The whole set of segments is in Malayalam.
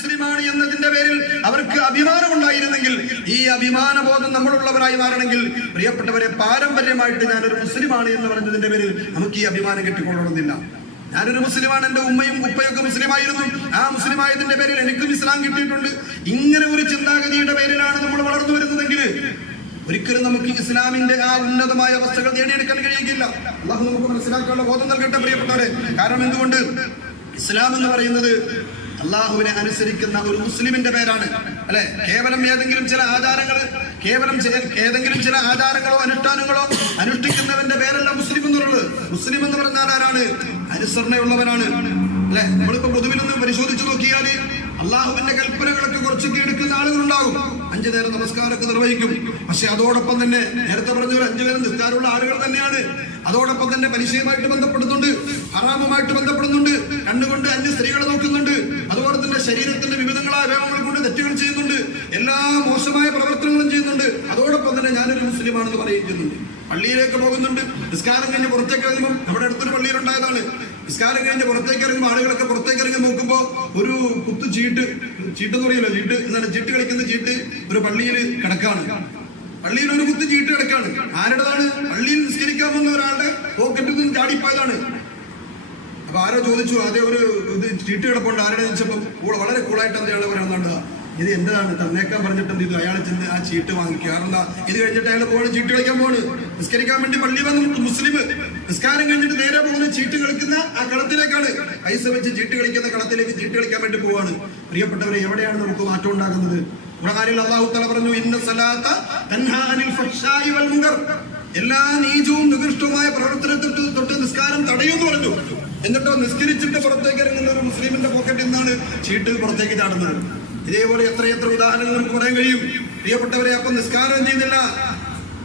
മുസ്ലിമാണ് എന്നതിന്റെ പേരിൽ അവർക്ക് അഭിമാനം ഉണ്ടായിരുന്നെങ്കിൽ ഈ അഭിമാനബോധം നമ്മളുള്ളവരായി മാറണമെങ്കിൽ പ്രിയപ്പെട്ടവരെ പാരമ്പര്യമായിട്ട് ഞാനൊരു മുസ്ലിമാണ് എന്ന് പറഞ്ഞതിന്റെ പേരിൽ നമുക്ക് ഈ അഭിമാനം കിട്ടിക്കൊള്ളണമെന്നില്ല. ഞാനൊരു മുസ്ലിമാണ് എന്റെ ഉമ്മയും ഉപ്പയൊക്കെ മുസ്ലിമായിരുന്നു. ആ മുസ്ലിമായതിന്റെ പേരിൽ എനിക്കും ഇസ്ലാം കിട്ടിയിട്ടുണ്ട്. ഇങ്ങനെ ഒരു ചിന്താഗതിയുടെ പേരിലാണ് നമ്മൾ വളർന്നു വരുന്നതെങ്കിൽ ഒരിക്കലും നമുക്ക് ഇസ്ലാമിന്റെ ആ ഉന്നതമായ അവസ്ഥകൾ നേടിയെടുക്കാൻ കഴിയുകയില്ല. അള്ളാഹു നമുക്ക് മനസ്സിലാക്കാനുള്ള ബോധം നൽകട്ടെ പ്രിയപ്പെട്ടവരെ. കാരണം എന്തുകൊണ്ട്? ഇസ്ലാം എന്ന് പറയുന്നത് അള്ളാഹുവിനെ അനുസരിക്കുന്ന ഒരു മുസ്ലിമിന്റെ പേരാണ്. അല്ലെ? കേവലം ഏതെങ്കിലും ചില ആചാരങ്ങൾ കേവലം ഏതെങ്കിലും ചില ആചാരങ്ങളോ അനുഷ്ഠാനങ്ങളോ അനുഷ്ഠിക്കുന്നവന്റെ പേരല്ല മുസ്ലിം എന്നുള്ളത് മുസ്ലിം എന്ന് പറഞ്ഞാൽ ആരാണ്? അനുസരണയുള്ളവനാണ് അല്ലെ? നമ്മളിപ്പോ പൊതുവിലൊന്ന് പരിശോധിച്ചു നോക്കിയാൽ അള്ളാഹുവിന്റെ കൽപ്പനകളൊക്കെ കുറച്ചൊക്കെ എടുക്കുന്ന ആളുകളുണ്ടാകും. അഞ്ചു നേരം നമസ്കാരമൊക്കെ നിർവഹിക്കും. പക്ഷെ അതോടൊപ്പം തന്നെ നേരത്തെ പറഞ്ഞ ഒരു അഞ്ചു നേരം നിസ്കാരമുള്ള ആളുകൾ തന്നെയാണ്. അതോടൊപ്പം തന്നെ പരിശയമായിട്ട് ബന്ധപ്പെടുന്നുണ്ട്. ഹറാമുമായിട്ട് ബന്ധപ്പെടുന്നുണ്ട്. കണ്ണുകൊണ്ട് അഞ്ച് സ്ത്രീകളെ നോക്കുന്നുണ്ട്. ശരീരത്തിന്റെ വിവിധങ്ങളായ അവയവങ്ങൾ കൊണ്ട് തെറ്റുകൾ ചെയ്യുന്നുണ്ട്. എല്ലാ മോശമായ പ്രവർത്തനങ്ങളും ചെയ്യുന്നുണ്ട്. അതോടൊപ്പം തന്നെ ഞാനൊരു മുസ്ലിമാണെന്ന് പറയുകയും ചെയ്യുന്നുണ്ട് പള്ളിയിലേക്ക് പോകുന്നുണ്ട്. നിസ്കാരം കഴിഞ്ഞ് പുറത്തേക്ക് ഇറങ്ങുമ്പോൾ നമ്മുടെ അടുത്തൊരു പള്ളിയിലുണ്ടായതാണ്. നിസ്കാരം കഴിഞ്ഞ് പുറത്തേക്ക് ഇറങ്ങുമ്പോൾ ആളുകളൊക്കെ പുറത്തേക്ക് ഇറങ്ങി നോക്കുമ്പോൾ ഒരു കുത്തു ചീട്ട് ചീട്ട് എന്ന് പറയല്ലോ? ചീട്ട് എന്നാണ് ചീട്ട് കളിക്കുന്ന ചീട്ട് ഒരു പള്ളിയിൽ കിടക്കാണ്. പള്ളിയിൽ ഒരു കുത്തു ചീട്ട് കിടക്കാണ്. ആരുടേതാണ്? പള്ളിയിൽ നിസ്കരിക്കാൻ വന്ന ഒരാളുടെ പോക്കറ്റിൽ നിന്ന് ചാടിപ്പോയതാണ്. ആരോ ചോദിച്ചു അതേ ഒരു ഇത് ചീട്ട് കിടപ്പുണ്ട് ആരുടെ ചോദിച്ചപ്പോൾ വളരെ കൂളായിട്ട് എന്താണ് പറയുന്നുണ്ട് ഇത് എന്താണ്? തന്നേക്കാൻ പറഞ്ഞിട്ട് എന്ത് അയാൾ ചെന്ന് ആ ചീട്ട് എന്താ? ഇത് കഴിഞ്ഞിട്ട് അയാൾ പോകണം ചീട്ട് കളിക്കാൻ പോണ്. നിസ്കരിക്കാൻ വേണ്ടി പള്ളി വന്ന് മുസ്ലിം. നിസ്കാരം കഴിഞ്ഞിട്ട് നേരെ പോകുന്ന ചീട്ട് കളിക്കുന്ന ആ കളത്തിലേക്കാണ്. പൈസ വെച്ച് ചീട്ട് കളിക്കുന്ന കളത്തിലേക്ക് ചീട്ട് കളിക്കാൻ വേണ്ടി പോവാണ്. പ്രിയപ്പെട്ടവരെ എവിടെയാണ് നമുക്ക് മാറ്റം ഉണ്ടാകുന്നത്? അല്ലാഹു തആല പറഞ്ഞു ഇന്ന വൽ എല്ലാ നീചവും നികൃഷ്ടവുമായ പ്രവർത്തനത്തിൽ തൊട്ട് നിസ്കാരം തടയുമെന്ന് പറഞ്ഞു. എന്നിട്ടോ നിസ്കരിച്ചിട്ട് പുറത്തേക്ക് ഇറങ്ങുന്ന ഒരു മുസ്ലിമിന്റെ പോക്കറ്റിൽ നിന്നാണ് ചീട്ട് പുറത്തേക്ക് ചാടുന്നത്. ഇതേപോലെ എത്രയെത്ര ഉദാഹരണങ്ങൾ നമുക്ക് പറയാൻ കഴിയും. പ്രിയപ്പെട്ടവരെ അപ്പം നിസ്കാരം ചെയ്യുന്നില്ല?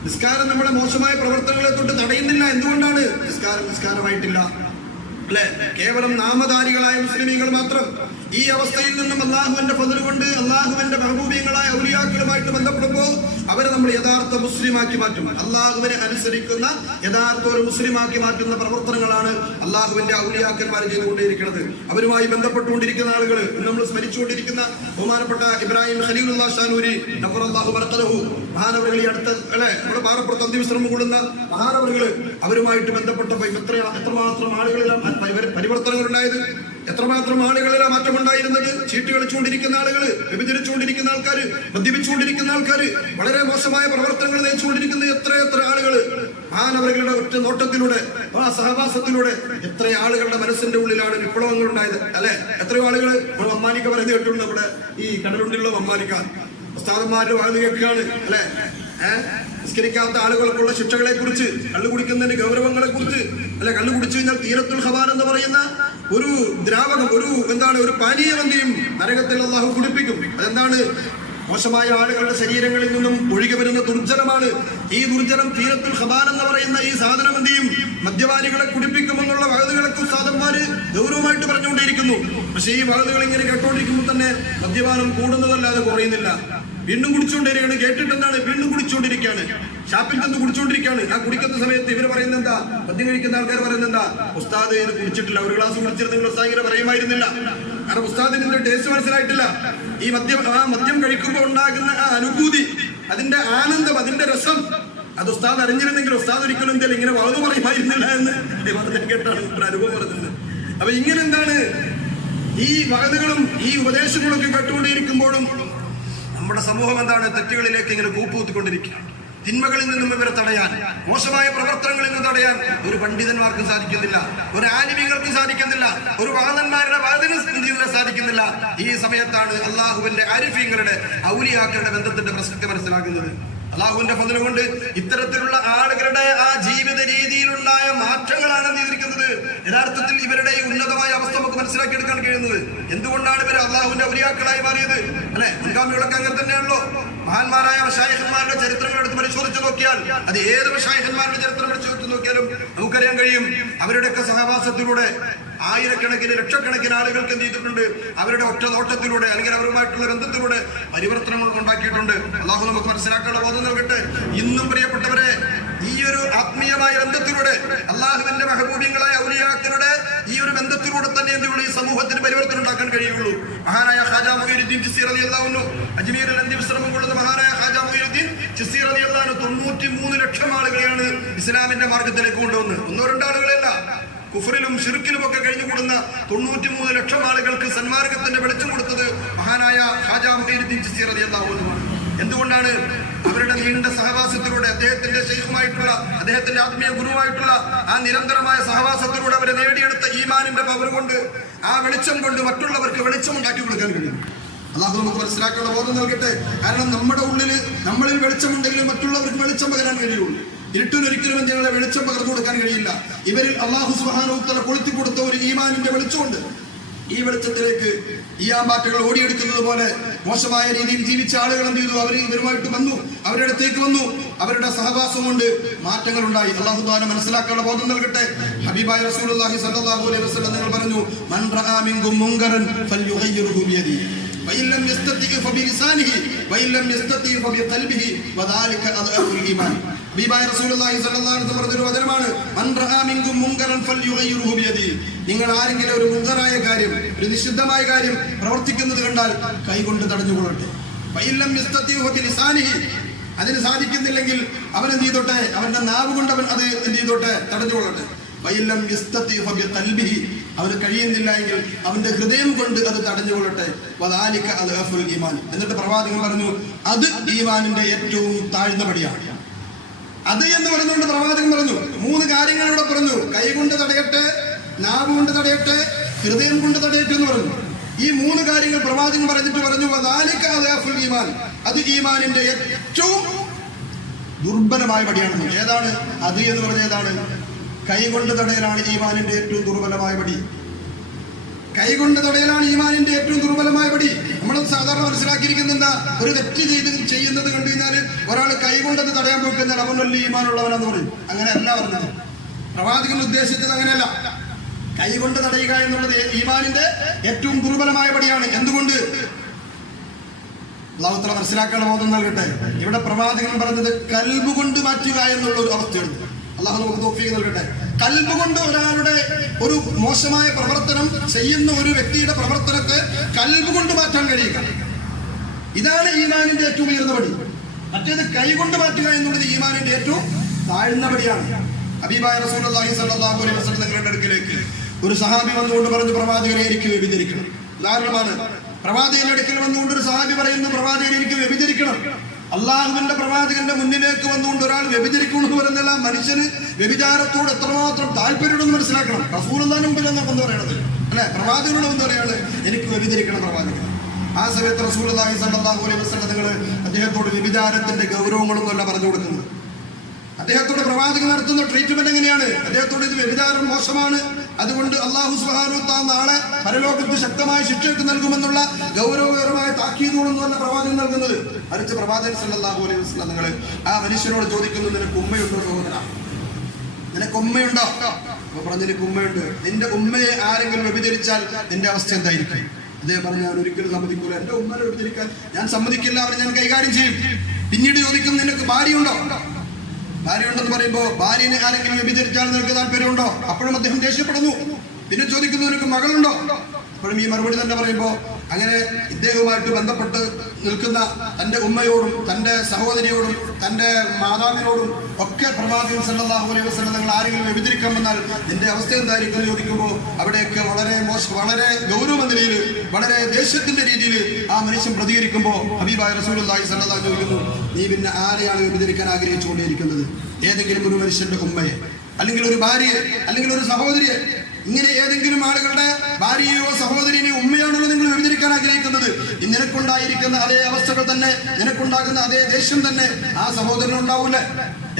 നിസ്കാരം നമ്മുടെ മോശമായ പ്രവർത്തനങ്ങളെ തൊട്ട് തടയുന്നില്ല. എന്തുകൊണ്ടാണ്? നിസ്കാരം നിസ്കാരമായിട്ടില്ല. അല്ലെ? കേവലം നാമധാരികളായ മുസ്ലിമീങ്ങൾ മാത്രം. ഈ അവസ്ഥയിൽ നിന്നും അള്ളാഹുവിന്റെ ഫതിൽ കൊണ്ട് അള്ളാഹുവിന്റെ മഹബൂബിയങ്ങളായ ഔലിയാക്കളുമായിട്ട് ബന്ധപ്പെടുമ്പോൾ അവരെ നമ്മൾ യഥാർത്ഥ മുസ്ലിമാക്കി മാറ്റും. അള്ളാഹുവിനെ അനുസരിക്കുന്ന യഥാർത്ഥ ഒരു മുസ്ലിമാക്കി മാറ്റുന്ന പ്രവർത്തനങ്ങളാണ് അള്ളാഹുവിന്റെ ഔലിയാക്കന്മാർ ചെയ്തുകൊണ്ടിരിക്കുന്നത് അവരുമായി ബന്ധപ്പെട്ടുകൊണ്ടിരിക്കുന്ന ആളുകൾ നമ്മൾ സ്മരിച്ചുകൊണ്ടിരിക്കുന്ന ബഹുമാനപ്പെട്ട ഇബ്രാഹിം ഖലീലുല്ലാ ഷാനൂരി നഫറല്ലാഹു ബർക്കലഹു മഹാനവറുകൾ ഈ അടുത്ത അല്ലെ? നമ്മുടെ പാറപ്പുറത്ത് അന്തിവിശ്രമം കൊള്ളുന്ന മഹാനവറുകൾ അവരുമായിട്ട് ബന്ധപ്പെട്ട എത്ര എത്രമാത്രം ആളുകളിലാണ് പരിവർത്തനങ്ങൾ ഉണ്ടായത് എത്രമാത്രം ആളുകളിലാണ് മാറ്റമുണ്ടായിരുന്നത്? ചീട്ട് കളിച്ചുകൊണ്ടിരിക്കുന്ന ആളുകൾ വിഭജിച്ചുകൊണ്ടിരിക്കുന്ന ആൾക്കാർ മദ്യപിച്ചുകൊണ്ടിരിക്കുന്ന ആൾക്കാർ വളരെ മോശമായ പ്രവർത്തനങ്ങൾ നയിച്ചുകൊണ്ടിരിക്കുന്ന എത്ര എത്ര ആളുകൾ മാനവരുടെ ഒറ്റ നോട്ടത്തിലൂടെ ആ സഹവാസത്തിലൂടെ എത്ര ആളുകളുടെ മനസ്സിന്റെ ഉള്ളിലാണ് വിപ്ലവങ്ങൾ ഉണ്ടായത് അല്ലെ? എത്രയോ ആളുകൾ അമ്മാനിക്ക പറയുന്നത് കേട്ടിട്ടുണ്ട് നമ്മുടെ ഈ കടലുണ്ടിലുള്ള അമ്മാനിക്ക ഉസ്താദന്മാരുടെ വാഴ കേൾക്കുകയാണ് അല്ലെ? ഏഹ് നിസ്കരിക്കാത്ത ആളുകൾക്കുള്ള ശിക്ഷകളെ കുറിച്ച് കള്ളു കുടിക്കുന്നതിന്റെ ഗൗരവങ്ങളെ കുറിച്ച് അല്ലെ? കള്ളു കുടിച്ചു കഴിഞ്ഞാൽ തീരത്തുൽ ഹബാൻ എന്ന് പറയുന്ന ഒരു ദ്രാവകം ഒരു എന്താണ് ഒരു പാനീയം നരകത്തിൽ അള്ളാഹു കുടിപ്പിക്കും. അതെന്താണ്? മോശമായ ആളുകളുടെ ശരീരങ്ങളിൽ നിന്നും ഒഴുകി വരുന്ന ദുർജനമാണ് ഈ ദുർജനം തീരത്തുൽ ഹബാൻ എന്ന് പറയുന്ന ഈ സാധനം എന്ത് മദ്യപാനികളെ കുടിപ്പിക്കുമെന്നുള്ള വകതുകളൊക്കെ സാധന്മാര് ഗൗരവമായിട്ട് പറഞ്ഞുകൊണ്ടിരിക്കുന്നു. പക്ഷേ ഈ വകതുകൾ ഇങ്ങനെ കേട്ടുകൊണ്ടിരിക്കുമ്പോൾ തന്നെ മദ്യപാനം കൂടുന്നതല്ലാതെ കുറയുന്നില്ല. വീണ്ടും കുടിച്ചുകൊണ്ടിരിക്കുകയാണ്. കേട്ടിട്ട് എന്താണ് വീണ്ടും കുടിച്ചുകൊണ്ടിരിക്കുകയാണ്. ഷാപ്പിൽ ചെന്ന് കുടിച്ചുകൊണ്ടിരിക്കുകയാണ്. ആ കുടിക്കുന്ന സമയത്ത് ഇവർ പറയുന്നത് എന്താ മദ്യം കഴിക്കുന്ന ആൾക്കാർ പറയുന്നത് എന്താ ഉസ്താദ് ഇത് കുടിച്ചിട്ടില്ല. ഒരു ഗ്ലാസ് കുടിച്ചിരുന്നെങ്കിൽ ഉസ്താദിനെ പറയുമായിരുന്നില്ല. കാരണം ഉസ്താദിന് ഇതിന്റെ ടേസ്റ്റ് മനസ്സിലായിട്ടില്ല. ഈ മദ്യം ആ മദ്യം കഴിക്കുമ്പോൾ ഉണ്ടാകുന്ന ആ അനുഭൂതി അതിന്റെ ആനന്ദം അതിന്റെ രസം അത് ഉസ്താദ് അറിഞ്ഞിരുന്നെങ്കിൽ ഉസ്താദ് ഒരിക്കലും എന്തെങ്കിലും ഇങ്ങനെ വളർന്നു പറയുമായിരുന്നില്ല എന്ന് കേട്ടാണ് ഒരു അനുഭവം പറഞ്ഞത് അപ്പൊ ഇങ്ങനെ എന്താണ്? ഈ വകതകളും ഈ ഉപദേശങ്ങളൊക്കെ കേട്ടുകൊണ്ടിരിക്കുമ്പോഴും നമ്മുടെ സമൂഹം എന്താണ് തെറ്റുകളിലേക്ക് ഇങ്ങനെ കൂപ്പുകൂത്തിക്കൊണ്ടിരിക്കുകയാണ് തിന്മകളിൽ നിന്നും ഇവരെ തടയാൻ മോശമായ പ്രവർത്തനങ്ങളിൽ നിന്ന് തടയാൻ ഒരു പണ്ഡിതന്മാർക്കും സാധിക്കുന്നില്ല ഒരു ആലിമികൾക്കും സാധിക്കുന്നില്ല ഒരു വാദന്മാരുടെ വാദന സാധിക്കുന്നില്ല. ഈ സമയത്താണ് അള്ളാഹുവിന്റെ അരിഫീങ്ങളുടെ ഔലിയാക്കളുടെ ബന്ധത്തിന്റെ പ്രസക്തി മനസ്സിലാക്കുന്നത്. അള്ളാഹുവിന്റെ ഫതിലും കൊണ്ട് ഇത്തരത്തിലുള്ള ആളുകളുടെ ആ ജീവിത രീതിയിലുണ്ടായ മാറ്റങ്ങളാണ് നിയന്ത്രിക്കുന്നത് യഥാർത്ഥത്തിൽ ഇവരുടെ ഈ ഉന്നതമായ അവസ്ഥ നമുക്ക് മനസ്സിലാക്കിയെടുക്കാൻ കഴിയുന്നത്. എന്തുകൊണ്ടാണ് ഇവർ അള്ളാഹുവിന്റെ ഔലിയാക്കളായി മാറിയത്? അല്ലെ? മുൻഗാമികളൊക്കെ അങ്ങനെ തന്നെയാണല്ലോ. മഹാന്മാരായ ഷായഹന്മാരുടെ ചരിത്രങ്ങൾ എടുത്ത് പരിശോധിച്ച് നോക്കിയാൽ അത് ഏത് ഷായഹന്മാരുടെ ചരിത്രം എടുത്ത് നോക്കിയാലും നമുക്കറിയാൻ കഴിയും. അവരുടെയൊക്കെ സഹവാസത്തിലൂടെ ആയിരക്കണക്കിന് ലക്ഷക്കണക്കിന് ആളുകൾക്ക് എന്ത് ചെയ്തിട്ടുണ്ട്? അവരുടെ ഒറ്റ നോട്ടത്തിലൂടെ അല്ലെങ്കിൽ അവരുമായിട്ടുള്ള ബന്ധത്തിലൂടെ പരിവർത്തനങ്ങൾ ഉണ്ടാക്കിയിട്ടുണ്ട്. അള്ളാഹു നമുക്ക് മനസ്സിലാക്കാനുള്ള ബോധം നൽകട്ടെ. ഇന്നും പ്രിയപ്പെട്ടവരെ ഈ ഒരു ആത്മീയമായ ബന്ധത്തിലൂടെ അള്ളാഹുവിന്റെ മഹബൂബിങ്ങളായ ഔലിയാക്കളുടെ ഈ ഒരു ബന്ധത്തിലൂടെ തന്നെ എന്തുകൊണ്ട് ഈ സമൂഹത്തിന് പരിവർത്തനം ഉണ്ടാക്കാൻ കഴിയുള്ളൂ. മഹാനായ ഖാജാ മുഹീറുദ്ദീൻ ചിസ്തീർ അള്ളാഹുന്നു അജ്മീരിൽ അജ്മീറിൽ അന്ത്യവിശ്രമം കൊള്ളുന്ന മഹാനായ ഖാജാ മൊഹീരുദ്ദീൻ ചിസ്തീർ അലി അള്ളാഹു തൊണ്ണൂറ്റി മൂന്ന് ലക്ഷം ആളുകളെയാണ് ഇസ്ലാമിന്റെ മാർഗത്തിലേക്ക് കൊണ്ടുവന്നത്. ഒന്നോ രണ്ടാളുകളല്ല കുഫറിലും ഷിർക്കിലും ഒക്കെ കഴിഞ്ഞുകൂടുന്ന തൊണ്ണൂറ്റി മൂന്ന് ലക്ഷം ആളുകൾക്ക് സന്മാർഗത്തിന്റെ വെളിച്ചം കൊടുത്തത് മഹാനായ ഹാജാ ചിസ്തീർ റളിയല്ലാഹു അൻഹു എന്തുകൊണ്ടാണ് അവരുടെ നീണ്ട സഹവാസത്തിലൂടെ അദ്ദേഹത്തിന്റെ ശൈഖുമായിട്ടുള്ള അദ്ദേഹത്തിന്റെ ആത്മീയ ഗുരുവായിട്ടുള്ള ആ നിരന്തരമായ സഹവാസത്തിലൂടെ അവരെ നേടിയെടുത്ത ഈമാനിന്റെ പവർ കൊണ്ട് ആ വെളിച്ചം കൊണ്ട് മറ്റുള്ളവർക്ക് വെളിച്ചം ഉണ്ടാക്കി കൊടുക്കാൻ കഴിയും. അള്ളാഹു നമുക്ക് മനസ്സിലാക്കാനുള്ള ബോധം നൽകട്ടെ. കാരണം നമ്മുടെ ഉള്ളിൽ നമ്മളിൽ വെളിച്ചമുണ്ടെങ്കിൽ മറ്റുള്ളവർക്ക് വെളിച്ചം പകരാൻ കഴിയുള്ളൂ. ഇരുട്ടിനൊരിക്കലും ഞങ്ങളെ വെളിച്ചം പകർന്നു കൊടുക്കാൻ കഴിയില്ല ഇവരിൽ അള്ളാഹു സുബാനോത്തല കൊളുത്തി കൊടുത്ത ഒരു ഈമാനിന്റെ വെളിച്ചമുണ്ട് ഈ വെളിച്ചത്തിലേക്ക് ഈ ആമ്പാറ്റകൾ ഓടിയെടുക്കുന്നത് പോലെ മോശമായ രീതിയിൽ ജീവിച്ച ആളുകൾ എന്ത് ചെയ്തു അവർ ഇവരുമായിട്ട് വന്നു അവരുടെ അടുത്തേക്ക് വന്നു അവരുടെ സഹവാസം കൊണ്ട് മാറ്റങ്ങൾ ഉണ്ടായി അള്ളാഹു താല മനസ്സിലാക്കാനുള്ള ബോധം നൽകട്ടെ ഹബീബായ റസൂലുള്ളാഹി സ്വല്ലല്ലാഹു അലൈഹി വസല്ലം നിങ്ങൾ പറഞ്ഞു മൻ റആ മിൻകും മുൻകറൻ ഫൽയുഗയ്യിറുഹു ബിയദിഹി وإن لم يستطع فبلسانه وإن لم يستطع فبقلبه وذلك أضعف الإيمان നിങ്ങൾ ആരെങ്കിലും ഒരു മുങ്കറായ കാര്യം ഒരു നിഷിദ്ധമായ കാര്യം പ്രവർത്തിക്കുന്നത് കണ്ടാൽ കൈകൊണ്ട് തടഞ്ഞുകൊള്ളട്ടെ. അതിന് സാധിക്കുന്നില്ലെങ്കിൽ അവൻ എന്ത് ചെയ്തോട്ടെ? അവന്റെ നാവ് കൊണ്ട് അവൻ അത് എന്ത് ചെയ്തോട്ടെ? തടഞ്ഞുകൊള്ളട്ടെ. വൈല്ലം തൽബിഹി അവന് കഴിയുന്നില്ല എങ്കിൽ അവന്റെ ഹൃദയം കൊണ്ട് അത് തടഞ്ഞുകൊള്ളട്ടെ. വദാലിക അദ്അഫുൽ ഈമാൻ. എന്നിട്ട് പ്രവാചകൻ പറഞ്ഞു അത് ഈമാനിന്റെ ഏറ്റവും താഴ്ന്ന പടിയാണ്. അത് എന്ന് പറഞ്ഞുകൊണ്ട് പ്രവാചകൻ പറഞ്ഞു മൂന്ന് കാര്യങ്ങൾ ഇവിടെ പറഞ്ഞു. കൈകൊണ്ട് തടയട്ടെ നാവ് കൊണ്ട് തടയട്ടെ ഹൃദയം കൊണ്ട് തടയട്ടെ എന്ന് പറഞ്ഞു. ഈ മൂന്ന് കാര്യങ്ങൾ പ്രവാചകൻ പറഞ്ഞിട്ട് പറഞ്ഞു "വദാലിക അദ്അഫുൽ ഈമാൻ. അത് ഈമാനിന്റെ ഏറ്റവും ദുർബലമായ പടിയാണ്. ഏതാണ്? അത് എന്ന് പറഞ്ഞ ഏതാണ്? കൈ കൊണ്ട് തടയലാണ് ഈമാനിന്റെ ഏറ്റവും ദുർബലമായ പടി. കൈ തുടയലാണ് ഈമാനിന്റെ ഏറ്റവും ദുർബലമായ പടി. നമ്മൾ സാധാരണ മനസ്സിലാക്കിയിരിക്കുന്ന എന്താ? ഒരു തെറ്റ് ചെയ്ത് ചെയ്യുന്നത് കണ്ടു കഴിഞ്ഞാൽ ഒരാൾ കൈകൊണ്ടത് തടയാൻ പോയി കഴിഞ്ഞാൽ അവൻ വലിയ ഈമാനുള്ളവനെന്ന് പറയും. അങ്ങനെയല്ല പറഞ്ഞത്. പ്രവാചകൻ ഉദ്ദേശിച്ചത് അങ്ങനെയല്ല. കൈകൊണ്ട് തടയുക എന്നുള്ളത് ഈമാനിന്റെ ഏറ്റവും ദുർബലമായ പടിയാണ്. എന്തുകൊണ്ട്? അള്ളാഹുത്തല മനസ്സിലാക്കാനുള്ള ബോധം നൽകട്ടെ. ഇവിടെ പ്രവാചകൻ പറഞ്ഞത് കൽബ് കൊണ്ട് മാറ്റുക എന്നുള്ള ഒരു അവസ്ഥയുണ്ട് അള്ളാഹു നമുക്ക് തോഫീക്ക് നൽകട്ടെ. കൽബ് കൊണ്ട് ഒരാളുടെ ഒരു മോശമായ പ്രവർത്തനം ചെയ്യുന്ന ഒരു വ്യക്തിയുടെ പ്രവർത്തനത്തെ കൽബ് കൊണ്ട് മാറ്റാൻ കഴിയുക. ഇതാണ് ഈമാനിന്റെ ഏറ്റവും ഉയർന്ന പടി. മറ്റേത് കൈകൊണ്ട് മാറ്റുക എന്നുള്ളത് ഈമാനിന്റെ ഏറ്റവും താഴ്ന്ന പടിയാണ്. റസൂലുള്ളാഹി സ്വല്ലല്ലാഹു അലൈഹി വസല്ലം നിങ്ങളുടെ അടുക്കിലേക്ക് ഒരു സഹാബി വന്നുകൊണ്ട് പറഞ്ഞു പ്രവാചകനെ എനിക്ക് വ്യഭിചരിക്കണം. ഉദാഹരണമാണ്. പ്രവാചകന്റെ അടുക്കൽ വന്നുകൊണ്ട് ഒരു സഹാബി പറയുന്നു പ്രവാചകനെ എനിക്ക് വ്യഭിചരിക്കണം. അള്ളാഹുവിന്റെ പ്രവാചകന്റെ മുന്നിലേക്ക് വന്നുകൊണ്ട് ഒരാൾ വ്യഭിചരിക്കണം എന്ന് പറയുന്നില്ല മനുഷ്യന് വ്യഭിചാരത്തോട് എത്രമാത്രം താല്പര്യമുണ്ടെന്ന് മനസ്സിലാക്കണം. റസൂലുള്ളാഹിന്റെ മുമ്പിൽ എന്നൊക്കെ എന്താ പറയണത്? അല്ലെ പ്രവാചകനോട് എന്ന് പറയാണ് എനിക്ക് വ്യഭിചരിക്കണം പ്രവാചകൻ. ആ സമയത്ത് റസൂലുള്ളാഹി സ്വല്ലല്ലാഹു അലൈഹി വസല്ലം നിങ്ങൾ അദ്ദേഹത്തോട് വ്യഭിചാരത്തിന്റെ ഗൗരവങ്ങളൊന്നും അല്ല പറഞ്ഞു കൊടുക്കുന്നത്. അദ്ദേഹത്തോട് പ്രവാചകൻ നടത്തുന്ന ട്രീറ്റ്മെന്റ് എങ്ങനെയാണ്? അദ്ദേഹത്തോട് ഇത് വ്യഭിചാരം മോശമാണ് അതുകൊണ്ട് അള്ളാഹു തആല നാളെ പരലോകത്ത് ശക്തമായ ശിക്ഷയ്ക്ക് നൽകുമെന്നുള്ള ഗൗരവകരമായ താക്കീതുകളൊന്നുമല്ല പ്രവാചകൻ നൽകുന്നത്. അടുത്ത പ്രവാചകൻ സല്ലല്ലാഹു അലൈഹി വസല്ലം നിങ്ങൾ ആ മനുഷ്യനോട് ചോദിക്കുന്നു നിനക്ക് ഉമ്മയുണ്ടോ സഹോദര? നിനക്ക് ഉമ്മയുണ്ടോ? അപ്പൊ പറഞ്ഞു നിനക്ക് ഉമ്മയുണ്ട്. നിന്റെ ഉമ്മയെ ആരെങ്കിലും വ്യഭിചരിച്ചാൽ നിന്റെ അവസ്ഥ എന്തായിരിക്കും? അദ്ദേഹം പറഞ്ഞു ഞാൻ ഒരിക്കലും സമ്മതിക്കൂല. എന്റെ ഉമ്മനെ വ്യഭിചരിക്കാൻ ഞാൻ സമ്മതിക്കില്ല. അവരെ ഞാൻ കൈകാര്യം ചെയ്യും. പിന്നീട് ചോദിക്കും നിനക്ക് ഭാര്യയുണ്ടോ? ഭാര്യ ഉണ്ടെന്ന് പറയുമ്പോ ഭാര്യനെ ആരെങ്കിലും വ്യഭിചരിച്ചാൽ നിനക്ക് താല്പര്യമുണ്ടോ? അപ്പോഴും അദ്ദേഹം ദേഷ്യപ്പെടുന്നു. പിന്നെ ചോദിക്കുന്നവർക്ക് മകളുണ്ടോ? അപ്പോഴും ഈ മറുപടി തന്നെ പറയുമ്പോ അങ്ങനെ ഇദ്ദേഹവുമായിട്ട് ബന്ധപ്പെട്ട് നിൽക്കുന്ന തന്റെ ഉമ്മയോടും തന്റെ സഹോദരിയോടും തന്റെ മാതാവിനോടും ഒക്കെ പ്രവാചകൻ സല്ലാഹു അലൈഹി വസ്ലം നിങ്ങൾ ആരെങ്കിലും വ്യതിരിക്കാൻ വന്നാൽ നിന്റെ അവസ്ഥ എന്തായിരിക്കും എന്ന് ചോദിക്കുമ്പോൾ അവിടെയൊക്കെ വളരെ മോശം വളരെ ഗൗരവ നിലയിൽ വളരെ ദേഷ്യത്തിന്റെ രീതിയിൽ ആ മനുഷ്യൻ പ്രതികരിക്കുമ്പോൾ ഹബീബായ സ്വല്ലല്ലാഹു അലൈഹി ചോദിക്കുന്നു നീ പിന്നെ ആരെയാണ് വ്യതിരിക്കാൻ ആഗ്രഹിച്ചുകൊണ്ടേയിരിക്കുന്നത്? ഏതെങ്കിലും ഒരു മനുഷ്യന്റെ ഉമ്മയെ അല്ലെങ്കിൽ ഒരു ഭാര്യയെ അല്ലെങ്കിൽ ഒരു സഹോദരിയെ ഇങ്ങനെ ഏതെങ്കിലും ആളുകളുടെ ഭാര്യയോ സഹോദരിനെയോ ഉമ്മയാണല്ലോ നിങ്ങൾ വ്യഭിചരിക്കാൻ ആഗ്രഹിക്കുന്നത്? നിനക്കുണ്ടായിരിക്കുന്ന അതേ അവസ്ഥകൾ തന്നെ നിനക്കുണ്ടാകുന്ന അതേ ദേഷ്യം തന്നെ ആ സഹോദരൻ ഉണ്ടാവൂലേ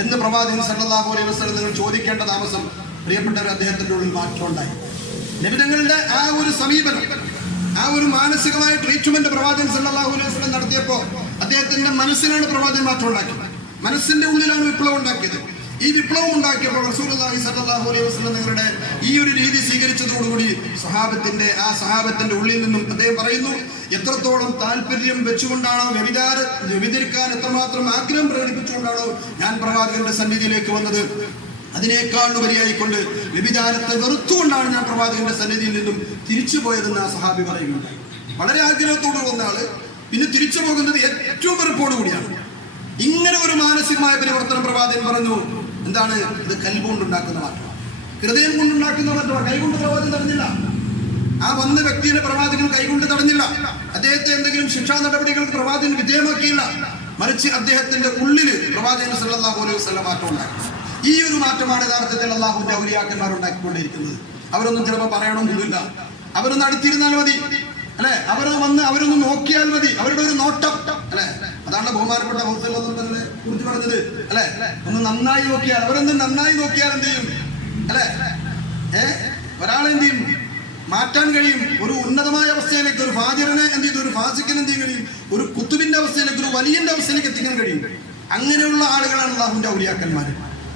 എന്ന് പ്രവാചകൻ സല്ലല്ലാഹു അലൈഹി വസല്ലം നിങ്ങൾ ചോദിക്കേണ്ട താമസം പ്രിയപ്പെട്ടവർ അദ്ദേഹത്തിന്റെ ഉള്ളിൽ മാറ്റം ഉണ്ടായി നബിതങ്ങളുടെ ആ ഒരു സമീപനം ആ ഒരു മാനസികമായ ട്രീറ്റ്മെന്റ് പ്രവാചകൻ സല്ലല്ലാഹു അലൈഹി വസല്ലം നടത്തിയപ്പോൾ അദ്ദേഹത്തിന്റെ മനസ്സിനാണ് പ്രവാചകൻ മാറ്റം ഉണ്ടാക്കിയത് മനസ്സിന്റെ ഉള്ളിലാണ് വിപ്ലവം ഉണ്ടാക്കിയത്. വിപ്ലവം ഉണ്ടാക്കിയപ്പോൾ റസൂലുള്ളാഹി സ്വല്ലല്ലാഹു അലൈഹി വസ്ലം നിങ്ങളുടെ ഈ ഒരു രീതി സ്വീകരിച്ചതോടുകൂടി സഹാബത്തിന്റെ ആ സഹാബത്തിന്റെ ഉള്ളിൽ നിന്നും അദ്ദേഹം പറയുന്നു എത്രത്തോളം താല്പര്യം വെച്ചുകൊണ്ടാണോ വ്യഭിചാര വ്യഭിചരിക്കാൻ എത്രമാത്രം ആഗ്രഹം പ്രകടിപ്പിച്ചുകൊണ്ടാണോ ഞാൻ പ്രവാചകന്റെ സന്നിധിയിലേക്ക് വന്നത്? അതിനേക്കാൾ ഉപരിയായിക്കൊണ്ട് വ്യഭിചാരത്തെ വെറുത്തുകൊണ്ടാണ് ഞാൻ പ്രവാചകന്റെ സന്നിധിയിൽ നിന്നും തിരിച്ചു പോയതെന്ന് ആ സഹാബി പറയുകയുണ്ടായി വളരെ ആഗ്രഹത്തോട് വന്ന ആൾ പിന്നെ തിരിച്ചു പോകുന്നത് ഏറ്റവും വെറുപ്പോടുകൂടിയാണ്. ഇങ്ങനെ ഒരു മാനസികമായ പരിവർത്തനം പ്രവാചകൻ പറഞ്ഞു എന്താണ് ഇത് കൽകൊണ്ടുണ്ടാക്കുന്ന മാറ്റം? ഹൃദയം കൊണ്ടുണ്ടാക്കുന്ന മാറ്റമാണ് കൈകൊണ്ട് പ്രവാചകൻ തടഞ്ഞില്ല. ആ വന്ന വ്യക്തിയുടെ പ്രവാചകൻ കൈകൊണ്ട് തടഞ്ഞില്ല. അദ്ദേഹത്തെ എന്തെങ്കിലും ശിക്ഷാ നടപടികൾക്ക് പ്രവാചകൻ വിജയമാക്കിയില്ല. മറിച്ച് അദ്ദേഹത്തിന്റെ ഉള്ളിൽ പ്രവാചകൻ സല്ലല്ലാഹു അലൈഹി വസല്ലം മാറ്റം ഉണ്ടാക്കി. ഈ ഒരു മാറ്റമാണ് യഥാർത്ഥത്തിൽ അള്ളാഹുവിന്റെ ഔലിയാക്കന്മാർ ഉണ്ടാക്കിക്കൊണ്ടിരിക്കുന്നത്. അവരൊന്നും ചിലപ്പോൾ പറയണമൊന്നുമില്ല. അവരൊന്ന് അടുത്തിരുന്നാൽ മതി. അല്ലെ? അവർ വന്ന് അവരൊന്ന് നോക്കിയാൽ മതി. അവരുടെ ഒരു നോട്ടം. അല്ലെ? അതാണ് ബഹുമാനപ്പെട്ട ഹൗസല്ലേ കുറിച്ച് പറഞ്ഞത് അല്ലെ? ഒന്ന് നന്നായി നോക്കിയാൽ അവരൊന്ന് നന്നായി നോക്കിയാൽ എന്ത് ചെയ്യും? അല്ലെ? ഏ? ഒരാളെന്ത് ചെയ്യും? മാറ്റാൻ കഴിയും. ഒരു ഉന്നതമായ അവസ്ഥയിലേക്ക് ഒരു ഫാജിറിനെ എന്ത് ചെയ്തു? ഒരു ഫാസിക്കിനെ എന്ത് ചെയ്യാൻ കഴിയും ഒരു കുത്തുബിന്റെ അവസ്ഥയിലേക്ക് ഒരു വലിയന്റെ അവസ്ഥയിലേക്ക് എത്തിക്കാൻ കഴിയും. അങ്ങനെയുള്ള ആളുകളാണ് അള്ളാഹുവിന്റെ ഔലിയാക്കന്മാർ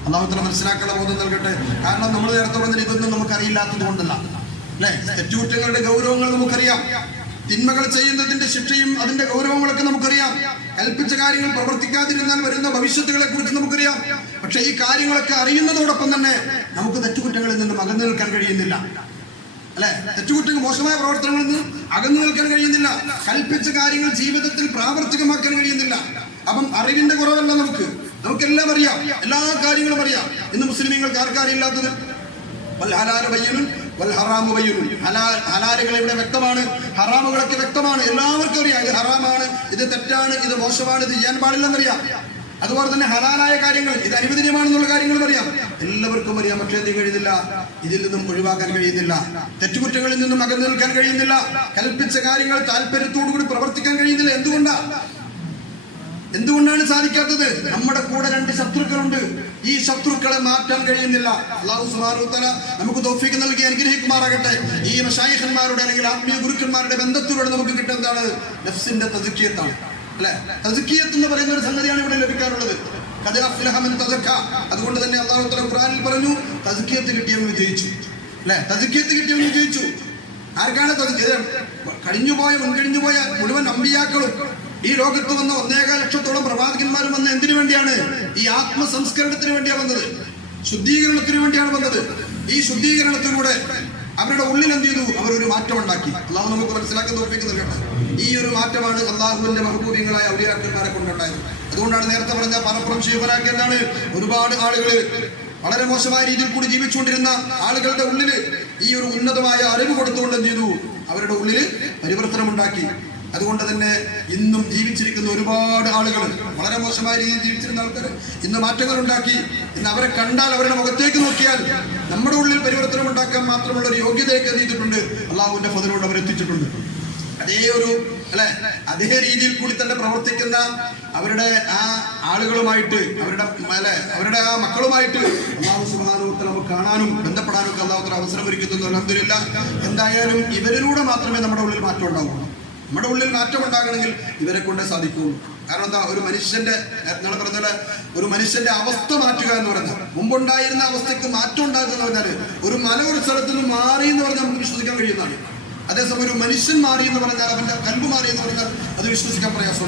അള്ളാഹുത്തല മനസ്സിലാക്കാനുള്ള ബോധം നൽകട്ടെ. കാരണം നമ്മൾ നേരത്തെ പറഞ്ഞാൽ ഇതൊന്നും നമുക്ക് അറിയില്ലാത്തത് കൊണ്ടല്ല. അല്ലെ? തെറ്റുകുറ്റങ്ങളുടെ ഗൗരവങ്ങൾ നമുക്കറിയാം. തിന്മകൾ ചെയ്യുന്നതിന്റെ ശിക്ഷയും അതിന്റെ ഗൗരവങ്ങളൊക്കെ നമുക്കറിയാം. കൽപ്പിച്ച കാര്യങ്ങൾ പ്രവർത്തിക്കാതിരുന്നാൽ വരുന്ന ഭവിഷ്യത്തുകളെ കുറിച്ച് നമുക്കറിയാം. പക്ഷെ ഈ കാര്യങ്ങളൊക്കെ അറിയുന്നതോടൊപ്പം തന്നെ നമുക്ക് തെറ്റുകുറ്റങ്ങളിൽ നിന്നും അകന്നു നിൽക്കാൻ കഴിയുന്നില്ല. അല്ലെ? തെറ്റുകുറ്റങ്ങൾ മോശമായ പ്രവർത്തനങ്ങളിൽ നിന്ന് അകന്നു നിൽക്കാൻ കഴിയുന്നില്ല. കൽപ്പിച്ച കാര്യങ്ങൾ ജീവിതത്തിൽ പ്രാവർത്തികമാക്കാൻ കഴിയുന്നില്ല. അപ്പം അറിവിന്റെ കുറവല്ല നമുക്ക്. നമുക്കെല്ലാം അറിയാം. എല്ലാ കാര്യങ്ങളും അറിയാം. ഇന്ന് മുസ്ലിമീങ്ങൾക്ക് ആർക്കറിയില്ലാത്തത് വൽ ഹലാൽ ബയ്യനും വൽ ഹറാമു ഇവിടെ വ്യക്തമാണ്. ഹറാമുകളൊക്കെ വ്യക്തമാണ്. എല്ലാവർക്കും അറിയാം. ഇത് ഹറാമാണ് ഇത് തെറ്റാണ് ഇത് മോശമാണ് ഇത് ചെയ്യാൻ പാടില്ലെന്നറിയാം. അതുപോലെ തന്നെ ഹലാലായ കാര്യങ്ങൾ ഇത് അനുവദനീയമാണെന്നുള്ള കാര്യങ്ങളും അറിയാം. എല്ലാവർക്കും അറിയാം. പക്ഷേ എന്ത് കഴിയുന്നില്ല ഇതിൽ നിന്നും ഒഴിവാക്കാൻ കഴിയുന്നില്ല. തെറ്റുകുറ്റങ്ങളിൽ നിന്നും അകന്നു നിൽക്കാൻ കഴിയുന്നില്ല. കൽപ്പിച്ച കാര്യങ്ങൾ താല്പര്യത്തോടു കൂടി പ്രവർത്തിക്കാൻ കഴിയുന്നില്ല. എന്തുകൊണ്ടാ? എന്തുകൊണ്ടാണ് സാധിക്കാത്തത്? നമ്മുടെ കൂടെ രണ്ട് ശത്രുക്കളുണ്ട്. ഈ ശത്രുക്കളെ മാറ്റാൻ കഴിയുന്നില്ല. അള്ളാഹു തആല നമുക്ക് തോഫിക്ക് നൽകി അനുഗ്രഹിക്കുമാറാകട്ടെ. ഈ മശായിഖന്മാരുടെ അല്ലെങ്കിൽ ആത്മീയ ഗുരുക്കന്മാരുടെ ബന്ധത്തിലൂടെ നമുക്ക് കിട്ടുന്നതാണ് നഫ്സിന്റെ തതുക്കിയത്താണ് അല്ലെ? തസുക്കിയത്ത് എന്ന് പറയുന്ന ഒരു സംഗതിയാണ് ഇവിടെ ലഭിക്കാറുള്ളത്. അതുകൊണ്ട് തന്നെ അള്ളാഹു ഖുറാനിൽ പറഞ്ഞു തസുക്കിയത്ത് കിട്ടിയവൻ വിജയിച്ചു. അല്ലെ? തസുക്കിയത്ത് കിട്ടിയവൻ വിജയിച്ചു. ആർക്കാണ് കഴിഞ്ഞുപോയ മുൻകഴിഞ്ഞുപോയ മുഴുവൻ അമ്പിയാക്കളും ഈ ലോകത്ത് വന്ന ഒന്നേകാൽ ലക്ഷത്തോളം പ്രവാചകന്മാർ വന്ന എന്തിനു വേണ്ടിയാണ്? ഈ ആത്മസംസ്കരണത്തിന് വേണ്ടിയാണ് വന്നത്. ശുദ്ധീകരണത്തിന് വേണ്ടിയാണ് വന്നത്. ഈ ശുദ്ധീകരണത്തിലൂടെ അവരുടെ ഉള്ളിൽ എന്ത് ചെയ്തു? അവർ ഒരു മാറ്റം ഉണ്ടാക്കി. അള്ളാഹു നമുക്ക് മനസ്സിലാക്കി തോൽപ്പിക്കുന്ന കേട്ടെ ഈ ഒരു മാറ്റമാണ് അള്ളാഹുവിന്റെ മഹബൂബികളായ ഔലിയാക്കന്മാരെ കൊണ്ടുണ്ടായത്. അതുകൊണ്ടാണ് നേരത്തെ പറഞ്ഞ പലപ്പുറം ശിവനാക്കി ഒരുപാട് ആളുകൾ വളരെ മോശമായ രീതിയിൽ കൂടി ജീവിച്ചുകൊണ്ടിരുന്ന ആളുകളുടെ ഉള്ളിൽ ഈ ഒരു ഉന്നതമായ അറിവ് കൊടുത്തുകൊണ്ട് എന്ത് ചെയ്തു? അവരുടെ ഉള്ളിൽ പരിവർത്തനം ഉണ്ടാക്കി അതുകൊണ്ട് തന്നെ ഇന്നും ജീവിച്ചിരിക്കുന്ന ഒരുപാട് ആളുകൾ വളരെ മോശമായ രീതിയിൽ ജീവിച്ചിരുന്ന ആൾക്കാർ ഇന്ന് മാറ്റങ്ങൾ ഉണ്ടാക്കി. ഇന്ന് അവരെ കണ്ടാൽ അവരുടെ മുഖത്തേക്ക് നോക്കിയാൽ നമ്മുടെ ഉള്ളിൽ പരിവർത്തനം ഉണ്ടാക്കാൻ മാത്രമുള്ള ഒരു യോഗ്യതയൊക്കെ ചെയ്തിട്ടുണ്ട്. അള്ളാഹുവിന്റെ ഫതിലോട് അവർ എത്തിച്ചിട്ടുണ്ട്. അതേ ഒരു അല്ലെ? അതേ രീതിയിൽ കൂടി തന്നെ പ്രവർത്തിക്കുന്ന അവരുടെ ആ ആളുകളുമായിട്ട് അവരുടെ അല്ലെ? അവരുടെ ആ മക്കളുമായിട്ട് അള്ളാഹു സുബാനുത്തെ നമുക്ക് കാണാനും ബന്ധപ്പെടാനും ഒക്കെ അള്ളാഹുത്തിന് അവസരം ഒരുക്കുന്നു അലഹമില്ല എന്തായാലും ഇവരിലൂടെ മാത്രമേ നമ്മുടെ ഉള്ളിൽ മാറ്റം ഉണ്ടാവുള്ളൂ നമ്മുടെ ഉള്ളിൽ മാറ്റം ഉണ്ടാകണമെങ്കിൽ ഇവരെ കൊണ്ടേ സാധിക്കുകയുള്ളൂ കാരണം എന്താ? ഒരു മനുഷ്യന്റെ നിങ്ങൾ പറഞ്ഞ ഒരു മനുഷ്യന്റെ അവസ്ഥ മാറ്റുക എന്ന് പറഞ്ഞാൽ മുമ്പുണ്ടായിരുന്ന അവസ്ഥയ്ക്ക് മാറ്റം ഉണ്ടാക്കുക എന്ന് പറഞ്ഞാൽ ഒരു മല ഒരു സ്ഥലത്ത് നിന്ന് മാറി എന്ന് പറഞ്ഞാൽ നമുക്ക് വിശ്വസിക്കാൻ കഴിയുന്നതാണ്. അതേസമയം ഒരു മനുഷ്യൻ മാറി എന്ന് പറഞ്ഞാൽ അവന്റെ കൽബ് മാറി എന്ന് പറഞ്ഞാൽ അത് വിശ്വസിക്കാൻ പ്രയാസം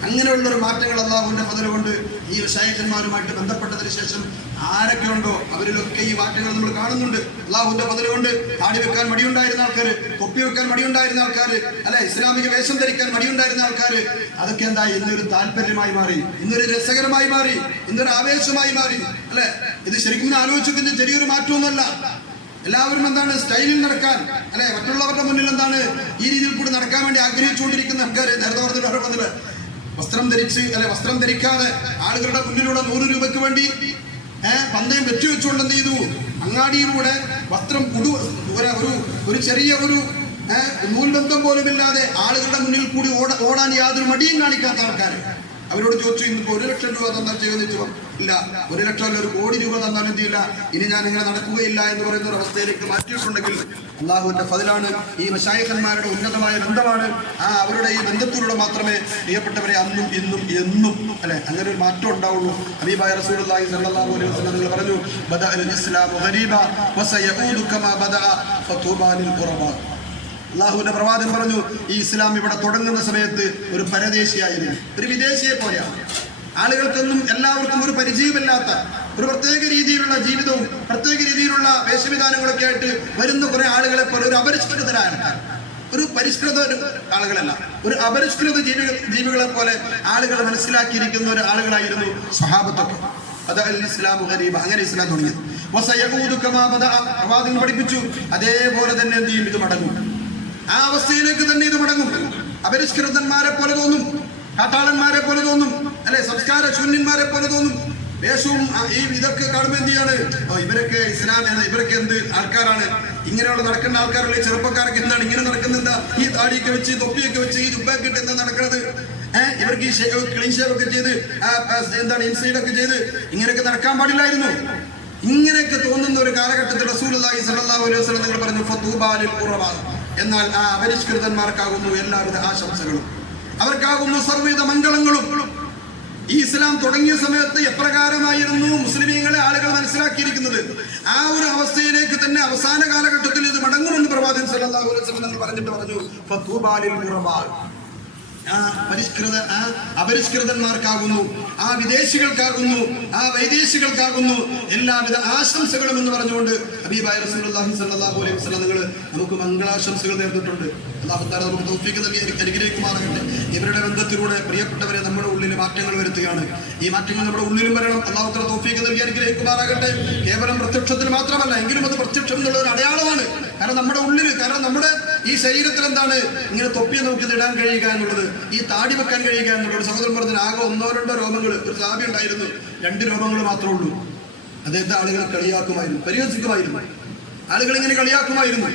ഉണ്ടാകും അങ്ങനെയുള്ള ഒരു മാറ്റങ്ങൾ അള്ളാഹുവിന്റെ പതിൽ കൊണ്ട് ഈ വിശായകന്മാരുമായിട്ട് ബന്ധപ്പെട്ടതിന് ശേഷം ആരൊക്കെ ഉണ്ടോ അവരിലൊക്കെ ഈ മാറ്റങ്ങൾ നമ്മൾ കാണുന്നുണ്ട്. അള്ളാഹുവിന്റെ പതിൽ കൊണ്ട് താടി വെക്കാൻ മടിയുണ്ടായിരുന്ന ആൾക്കാർ കൊപ്പി വെക്കാൻ മടിയുണ്ടായിരുന്ന ആൾക്കാർ അല്ലെ ഇസ്ലാമിക വേഷം ധരിക്കാൻ മടിയുണ്ടായിരുന്ന ആൾക്കാർ അതൊക്കെ എന്താ ഇന്നൊരു താല്പര്യമായി മാറി ഇന്നൊരു രസകരമായി മാറി ഇന്നൊരു ആവേശമായി മാറി അല്ലെ? ഇത് ശരിക്കും ആലോചിച്ചതിന്റെ ചെറിയൊരു മാറ്റമൊന്നുമല്ല. എല്ലാവരും എന്താണ് സ്റ്റൈലിൽ നടക്കാൻ അല്ലെ? മറ്റുള്ളവരുടെ മുന്നിൽ എന്താണ് ഈ രീതിയിൽ കൂടി നടക്കാൻ വേണ്ടി ആഗ്രഹിച്ചുകൊണ്ടിരിക്കുന്ന ആൾക്കാർ നേരത്തെ പറഞ്ഞിട്ടുണ്ട് വസ്ത്രം ധരിച്ച് അല്ലെ വസ്ത്രം ധരിക്കാതെ ആളുകളുടെ മുന്നിലൂടെ നൂറ് രൂപയ്ക്ക് വേണ്ടി പന്തയം വെച്ചുവെച്ചുകൊണ്ട് എന്ത് ചെയ്തു? അങ്ങാടിയിലൂടെ വസ്ത്രം കുടു ഒരു ഒരു ചെറിയ ഒരു നൂൽബന്ധം പോലുമില്ലാതെ ആളുകളുടെ മുന്നിൽ കൂടി ഓടാൻ യാതൊരു മടിയും കാണിക്കാത്ത ആൾക്കാർ അവരോട് ചോദിച്ചു ഇന്നിപ്പോ ഒരു ലക്ഷം രൂപ തന്നാൽ ചെയ്യുമെന്ന് ചോദിച്ചു ഇല്ല ഒരു ലക്ഷം അല്ല ഒരു കോടി രൂപ തന്നാലും ചെയ്യില്ല ഇനി ഞാൻ ഇങ്ങനെ നടക്കുകയില്ല എന്ന് പറയുന്ന ഒരു അവസ്ഥയിലേക്ക് മാറ്റിയിട്ടുണ്ടെങ്കിൽ അള്ളാഹുവിന്റെ ഫതിലാണ്. ഈ മശായക്കന്മാരുടെ ഉന്നതമായ ബന്ധമാണ്. ആ അവരുടെ ഈ ബന്ധത്തിലൂടെ മാത്രമേ പ്രിയപ്പെട്ടവരെ അന്നും ഇന്നും എന്നും അല്ലെ അങ്ങനെ ഒരു മാറ്റം ഉണ്ടാവുള്ളൂ. ഹബീബായ സ്വല്ലല്ലാഹു അലൈഹി വസല്ലം നിങ്ങൾ പറഞ്ഞു ബദഅൽ ഇസ്ലാമു ഗരീബ കമാ ബദഅ അള്ളാഹുവിന്റെ പ്രവാചകൻ പറഞ്ഞു ഈ ഇസ്ലാം ഇവിടെ തുടങ്ങുന്ന സമയത്ത് ഒരു പരദേശിയായിരുന്നു. ഒരു വിദേശിയെ പോലെയാണ്. ആളുകൾക്കൊന്നും എല്ലാവർക്കും ഒരു പരിചയമില്ലാത്ത ഒരു പ്രത്യേക രീതിയിലുള്ള ജീവിതവും പ്രത്യേക രീതിയിലുള്ള വേഷവിധാനങ്ങളൊക്കെ ആയിട്ട് വരുന്ന കുറെ ആളുകളെ പോലെ ഒരു അപരിഷ്കൃതരായ ആൾക്കാർ ഒരു പരിഷ്കൃത ആളുകളല്ല ഒരു അപരിഷ്കൃത ജീവി ജീവികളെ പോലെ ആളുകൾ മനസ്സിലാക്കിയിരിക്കുന്ന ഒരു ആളുകളായിരുന്നു സഹാബത്തൊക്കെ. ഇസ്ലാമു അങ്ങനെ ഇസ്ലാം തുടങ്ങിയത്. പഠിപ്പിച്ചു അതേപോലെ തന്നെ എന്ത് ചെയ്യും? ഇത് മടങ്ങും. ആ അവസ്ഥയിലേക്ക് തന്നെ ഇത് മടങ്ങും. അപരിഷ്കൃതന്മാരെ പോലെ തോന്നും കാട്ടാളന്മാരെ പോലെ തോന്നും അല്ലെ സംസ്കാര ശൂന്യന്മാരെ പോലെ തോന്നും. വേഷവും ഈ ഇതൊക്കെ കാണുമ്പോൾ എന്ത് ചെയ്യാണ്? ഇവരൊക്കെ ഇസ്ലാം ഏതാ? ഇവരൊക്കെ എന്ത് ആൾക്കാരാണ്. ഇങ്ങനെയുള്ള നടക്കുന്ന ആൾക്കാരല്ലേ ചെറുപ്പക്കാരൊക്കെ എന്താണ് ഇങ്ങനെ നടക്കുന്നത് ഈ താടിയൊക്കെ വെച്ച് തൊപ്പിയൊക്കെ വെച്ച് ഈ ദുബൊക്കെ ഇട്ട് എന്താ നടക്കുന്നത് ഏഹ് ഇവർക്ക് ഈ ക്ലീൻ ഷേവ് ഒക്കെ ചെയ്ത് എന്താണ് ഇൻസൈഡ് ഒക്കെ ചെയ്ത് ഇങ്ങനെയൊക്കെ നടക്കാൻ പാടില്ലായിരുന്നു. ഇങ്ങനെയൊക്കെ തോന്നുന്ന ഒരു കാലഘട്ടത്തിൽ റസൂൽ റസൂലുള്ളാഹി സല്ലല്ലാഹു അലൈഹി വസല്ലം നിങ്ങൾ പറഞ്ഞു ഫതൂബാലിൽ ഖുറബ എന്നാൽ ആ അപരിഷ്കൃതന്മാർക്കാകുന്നു എല്ലാവിധ ആശംസകളും. അവർക്കാകുന്നു സർവവിധ മംഗളങ്ങളും. ഈ ഇസ്ലാം തുടങ്ങിയ സമയത്ത് എപ്രകാരമായിരുന്നു മുസ്ലിമീങ്ങളെ ആളുകൾ മനസ്സിലാക്കിയിരിക്കുന്നത്? ആ ഒരു അവസ്ഥയിലേക്ക് തന്നെ അവസാന കാലഘട്ടത്തിൽ ഇത് മടങ്ങുമെന്ന് പ്രവാചകൻ സല്ലല്ലാഹു അലൈഹി വസല്ലം പറഞ്ഞു പറഞ്ഞിട്ട് പറഞ്ഞു ആ പരിഷ്കൃത ആ അപരിഷ്കൃതന്മാർക്കാകുന്നു ആ വിദേശികൾക്കാകുന്നു ആ വൈദേശികൾക്കാകുന്നു എല്ലാവിധ ആശംസകളും എന്ന് പറഞ്ഞുകൊണ്ട് ഹബീബായ റസൂലുള്ളാഹി സ്വല്ലല്ലാഹു അലൈഹി വസല്ലം നിങ്ങൾ നമുക്ക് മംഗളാശംസകൾ നേർന്നിട്ടുണ്ട്. അല്ലാഹു തആല നമുക്ക് തൗഫീഖ് നൽകി അനു- അനുഗ്രഹിക്കുമാറാകട്ടെ. ഇവരുടെ ബന്ധത്തിലൂടെ പ്രിയപ്പെട്ടവരെ നമ്മുടെ ഉള്ളിൽ മാറ്റങ്ങൾ വരുത്തുകയാണ്. ഈ മാറ്റങ്ങൾ നമ്മുടെ ഉള്ളിലും വരണം. അല്ലാഹു തആല തൗഫീഖ് നൽകി അനുഗ്രഹിക്കുമാറാകട്ടെ. കേവലം പ്രത്യക്ഷത്തിൽ മാത്രമല്ല എങ്കിലും അത് പ്രത്യക്ഷം എന്നുള്ള ഒരു അടയാളമാണ്. കാരണം നമ്മുടെ ഉള്ളിൽ കാരണം നമ്മുടെ ഈ ശരീരത്തിൽ എന്താണ് ഇങ്ങനെ തൊപ്പി നമുക്ക് ഇടാൻ കഴിയുക എന്നുള്ളത്? ഈ താടി വെക്കാൻ കഴിയുക എന്നുള്ളത്? സഹോദരൻ പറഞ്ഞാൽ ആകെ ഒന്നോ രണ്ടോ രോമങ്ങൾ ഒരു സാബി ഉണ്ടായിരുന്നു. രണ്ട് രോമങ്ങൾ മാത്രമേ ഉള്ളൂ. അദ്ദേഹത്തെ ആളുകൾ കളിയാക്കുമായിരുന്നു. പരിഹസിക്കുമായിരുന്നു. ആളുകൾ ഇങ്ങനെ കളിയാക്കുമായിരുന്നു.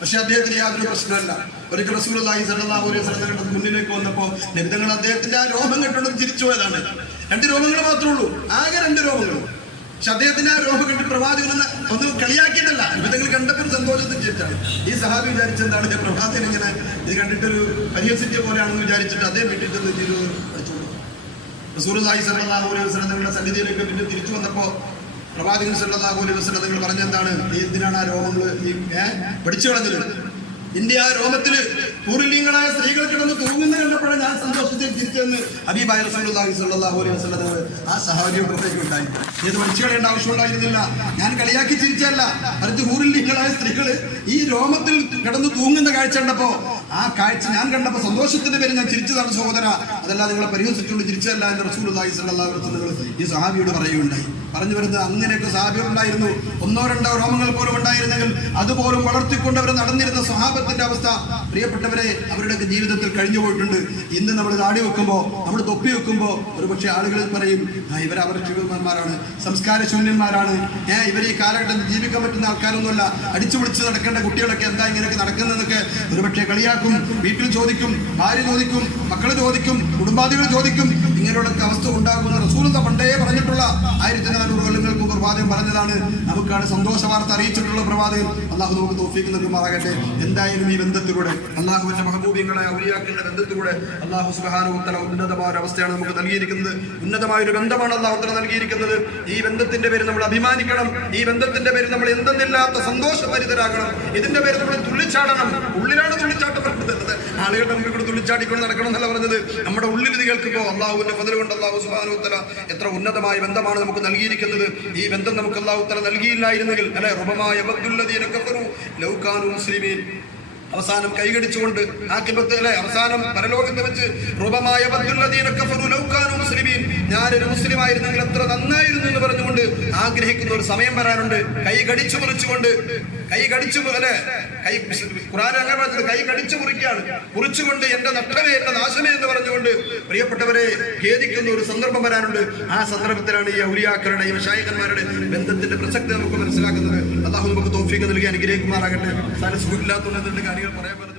പക്ഷെ അദ്ദേഹത്തിന് യാതൊരു പ്രശ്നമല്ല ഒരിക്കൽ സ്വല്ലല്ലാഹു അലൈഹി വസല്ലം മുന്നിലേക്ക് വന്നപ്പോൾ നബിതങ്ങൾ അദ്ദേഹത്തിന്റെ ആ രോമം കെട്ടുകൊണ്ട് തിരിച്ചു പോയതാണ്. രണ്ട് രോമങ്ങൾ മാത്രമേ ഉള്ളൂ. ആകെ രണ്ട് രോമങ്ങൾ പക്ഷെ അദ്ദേഹത്തിന്റെ ആ രോമം കണ്ട് പ്രവാചകനെന്ന് ഒന്ന് കളിയാക്കിയിട്ടല്ല. അത്ഭുതങ്ങൾ കണ്ടപ്പോൾ സന്തോഷത്തിൽ ചിരിച്ചാണ് ഈ സഹാബി വിചാരിച്ചെന്താണ് പ്രവാചകൻ ഇങ്ങനെ ഇത് കണ്ടിട്ടൊരു പരിഹസിച്ച പോലെയാണെന്ന് വിചാരിച്ചിട്ട് അദ്ദേഹം വീട്ടിൽ ചെന്ന് സ്വല്ലല്ലാഹു അലൈഹി വസല്ലം നിങ്ങളുടെ സന്നിധിയിലേക്ക് പിന്നെ തിരിച്ചു വന്നപ്പോ പ്രവാചകൻ സല്ലാഹുലി വസല്ലം നിങ്ങൾ പറഞ്ഞെന്താണ്? നീ എന്തിനാണ് ആ രോമങ്ങൾ നീ ഏ പഠിച്ചു കളഞ്ഞത്? നിന്റെ ആ രോമത്തിൽ പൂർവലീങ്ങളായ സ്ത്രീകൾ കിടന്ന് തൂങ്ങുന്ന കണ്ടപ്പോഴാണ് ഞാൻ സന്തോഷത്തിൽ തിരിച്ചെന്ന് ഹബീബായ റസൂലുള്ളാഹി സ്വല്ലല്ലാഹു അലൈഹി വസല്ലം ആ സഹാബിയുടെ അടുത്തേക്ക് ഉണ്ടായി ഇത് വിളിച്ചു കളയേണ്ട ആവശ്യമുണ്ടായിരുന്നില്ല ഞാൻ കളിയാക്കി ചിരിച്ചല്ല അടുത്ത് പൂർവലീങ്ങളായ സ്ത്രീകൾ ഈ രോമത്തിൽ കിടന്ന് തൂങ്ങുന്ന കാഴ്ച കണ്ടപ്പോ ആ കാഴ്ച ഞാൻ കണ്ടപ്പോ സന്തോഷത്തിന്റെ പേര് ഞാൻ ചിരിച്ചതാണ് സഹോദര. അതല്ല നിങ്ങളെ പരിഹസിച്ചുകൊണ്ട് ചിരിച്ചതല്ല എന്ന് റസൂലുള്ളാഹി സ്വല്ലല്ലാഹു അലൈഹി വസല്ലം ഈ സഹാബിയോട് പറയുകയുണ്ടായി. പറഞ്ഞു വരുന്നത് അങ്ങനെയൊക്കെ സഹാബികൾ ഉണ്ടായിരുന്നു. ഒന്നോ രണ്ടോ രോമങ്ങൾ പോലും ഉണ്ടായിരുന്നെങ്കിൽ അതുപോലും വളർത്തിക്കൊണ്ടവർ നടന്നിരുന്ന സ്വഹാബത്തിന്റെ അവസ്ഥ പ്രിയപ്പെട്ടവരെ അവരുടെയൊക്കെ ജീവിതത്തിൽ കഴിഞ്ഞു പോയിട്ടുണ്ട്. ഇന്ന് നമ്മൾ താടി വെക്കുമ്പോൾ നമ്മൾ തൊപ്പി വെക്കുമ്പോൾ ഒരുപക്ഷെ ആളുകൾ പറയും ഇവർ അപരിഷ്കൃതന്മാരാണ് സംസ്കാര ശൂന്യന്മാരാണ്. ഏഹ് ഇവർ ഈ കാലഘട്ടത്തിൽ ജീവിക്കാൻ പറ്റുന്ന ആൾക്കാരൊന്നുമല്ല. അടിച്ചു പൊളിച്ച് നടക്കേണ്ട കുട്ടികളൊക്കെ എന്താ ഇങ്ങനെയൊക്കെ നടക്കുന്നതെന്നൊക്കെ ഒരുപക്ഷെ കളിയാക്കും വീട്ടിൽ ചോദിക്കും ഭാര്യ ചോദിക്കും മക്കൾ ചോദിക്കും കുടുംബാദികൾ ചോദിക്കും. ഇങ്ങനെയുള്ള അവസ്ഥ ഉണ്ടാകുന്ന റസൂലത പണ്ടേ പറഞ്ഞിട്ടുള്ള ആയിരത്തി നാനൂറ് കൊല്ലങ്ങൾക്ക് പ്രവാചകൻ പറഞ്ഞതാണ്. നമുക്കാണ് സന്തോഷ വാർത്ത അറിയിച്ചിട്ടുള്ള പ്രവാചകൻ അള്ളാഹു നമുക്ക് തോഫീക്ക് നൽകുമാറാകട്ടെ. എന്തായാലും ഈ ബന്ധത്തിലൂടെ അള്ളാഹുവിന്റെ മഹബൂബിയങ്ങളെ ഔലിയാക്കളുടെ ബന്ധത്തിലൂടെ അള്ളാഹു സുബാനുത്തല ഉന്നതമായ ഒരു അവസ്ഥയാണ് നമുക്ക് നൽകിയിരിക്കുന്നത്. ഉന്നതമായ ഒരു ബന്ധമാണ് അള്ളാഹുത്തല നൽകിയിരിക്കുന്നത്. ഈ ബന്ധത്തിന്റെ പേര് നമ്മൾ അഭിമാനിക്കണം. ഈ ബന്ധത്തിന്റെ പേര് നമ്മൾ എന്തെന്നില്ലാത്ത സന്തോഷഭരിതരാകണം. ഇതിന്റെ പേര് നമ്മൾ തുള്ളിച്ചാടണം. ഉള്ളിലാണ് തുള്ളിച്ചാട്ടം വരുന്നത് ആളുകളുടെ മുമ്പിൽ കൂടെ തുള്ളിച്ചാടിക്കൊണ്ട് നടക്കണം എന്നല്ല പറഞ്ഞത്. നമ്മുടെ ഉള്ളിൽ ഇത് കേൾക്കുമ്പോൾ അള്ളാഹുവിന്റെ ഫതിൽ കൊണ്ട് അള്ളാഹു സുബാനുത്തല എത്ര ഉന്നതമായ ബന്ധമാണ് നമുക്ക് നൽകിയിരിക്കുന്നത്. ഈ ബന്ധം നമുക്ക് അള്ളാഹുത്തല നൽകിയില്ലായിരുന്നെങ്കിൽ അല്ലെ? റുബമായ ബദ്ദുല്ലദീന കഫറു ലൗ കാനൂ മുസ്ലിമീൻ. അവസാനം കൈകടിച്ചുകൊണ്ട് ആക്കിബത്ത് അല്ലെ അവസാനം പരലോകത്ത് വെച്ച് രൂപമായ മുസ്ലിമീൻ. ഞാനൊരു മുസ്ലിം ആയിരുന്നെങ്കിൽ എത്ര നന്നായിരുന്നു എന്ന് പറഞ്ഞുകൊണ്ട് ആഗ്രഹിക്കുന്ന ഒരു സമയം വരാനുണ്ട്. കൈ കടിച്ചു മുറിച്ചുകൊണ്ട് കൈ കടിച്ചു അല്ലെ? കൈ ഖുറാൻ അങ്ങനെ പറഞ്ഞത് കൈ കടിച്ചു മുറിക്കുകയാണ്. മുറിച്ചുകൊണ്ട് എന്റെ നഷ്ടമേ എന്റെ നാശമേ എന്ന് പറഞ്ഞുകൊണ്ട് പ്രിയപ്പെട്ടവരെ ഖേദിക്കുന്ന ഒരു സന്ദർഭം വരാനുണ്ട്. ആ സന്ദർഭത്തിലാണ് ഈ ഔലിയാക്കളുടെ ഈ വിഷായകന്മാരുടെ ബന്ധത്തിന്റെ പ്രസക്തി നമുക്ക് മനസ്സിലാക്കുന്നത്. അള്ളാഹു നമുക്ക് തോഫിക്ക് നൽകി അനുഗ്രഹിക്കുമാറാകട്ടെ. സ്ഥലം സുഖമില്ലാത്തതുകൊണ്ട് കാര്യങ്ങൾ പറയാൻ